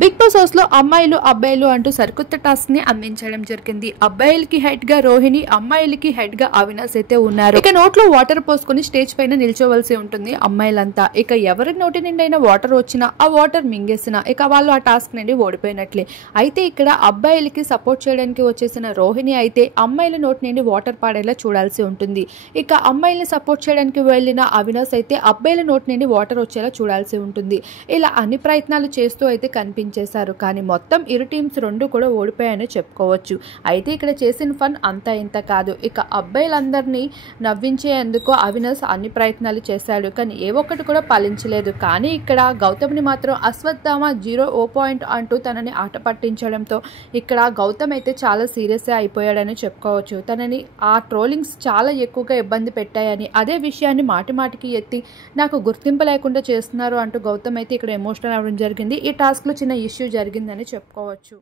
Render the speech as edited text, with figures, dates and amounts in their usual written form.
Big boss house లో అమ్మాయిలు అబ్బాయిలు అంటూ సరికొత్త టాస్క్ ని అందించడం జరిగింది. అబ్బాయిలకి హెడ్ గా రోహిణి, అమ్మాయిలకి హెడ్ గా అవినాష్ అయితే ఉన్నారు. ఇక నోట్లో వాటర్ పోసుకుని స్టేజ్ పైన నిల్చోవలసి ఉంటుంది అమ్మాయిలంతా. ఇక ఎవరి నోటి నిండైనా వాటర్ వచ్చినా ఆ వాటర్ మింగేసినా ఇక వాళ్ళు ఆ టాస్క్ నుండి ఓడిపోయినట్లే. అయితే ఇక్కడ అబ్బాయిలకి సపోర్ట్ చేయడానికి వచ్చేసిన రోహిణి అయితే అమ్మాయిల నోటి నుండి వాటర్ పాడేలా చూడాల్సి ఉంటుంది. ఇక అమ్మాయిల్ని సపోర్ట్ చేయడానికి వెళ్ళిన అవినాష్ అయితే అబ్బాయిల నోటి నుండి వాటర్ వచ్చేలా చూడాల్సి ఉంటుంది. ఇలా అన్ని ప్రయత్నాలు చేస్తూ అయితే కనిపించేశారు. కానీ మొత్తం ఇరు టీమ్స్ రెండు కూడా ఓడిపోయాయని చెప్పుకోవచ్చు. అయితే ఇక్కడ చేసిన ఫన్ అంతా ఇంత కాదు. ఇక అబ్బాయిలందరినీ నవ్వించేందుకు అవినాష్ అన్ని ప్రయత్నాలు చేశాడు. కానీ ఏ ఒక్కటి కూడా ఫలించలేదు. కానీ ఇక్కడ గౌతమ్ని మాత్రం అశ్వత్థామ 0 అంటూ తనని ఆట పట్టించడంతో ఇక్కడ గౌతమ్ అయితే చాలా సీరియస్ అయిపోయాడని చెప్పుకోవచ్చు. తనని ఆ ట్రోలింగ్స్ చాలా ఎక్కువగా ఇబ్బంది పెట్టాయని, అదే విషయాన్ని మాటిమాటికి ఎత్తి నాకు గుర్తింపు లేకుండా చేస్తున్నారు అంటూ గౌతమ్ అయితే ఇక్కడ ఎమోషనల్ అవ్వడం జరిగింది. ఈ టాస్క్ లో చిన్న ఇష్యూ జరిగిందని చెప్పుకోవచ్చు.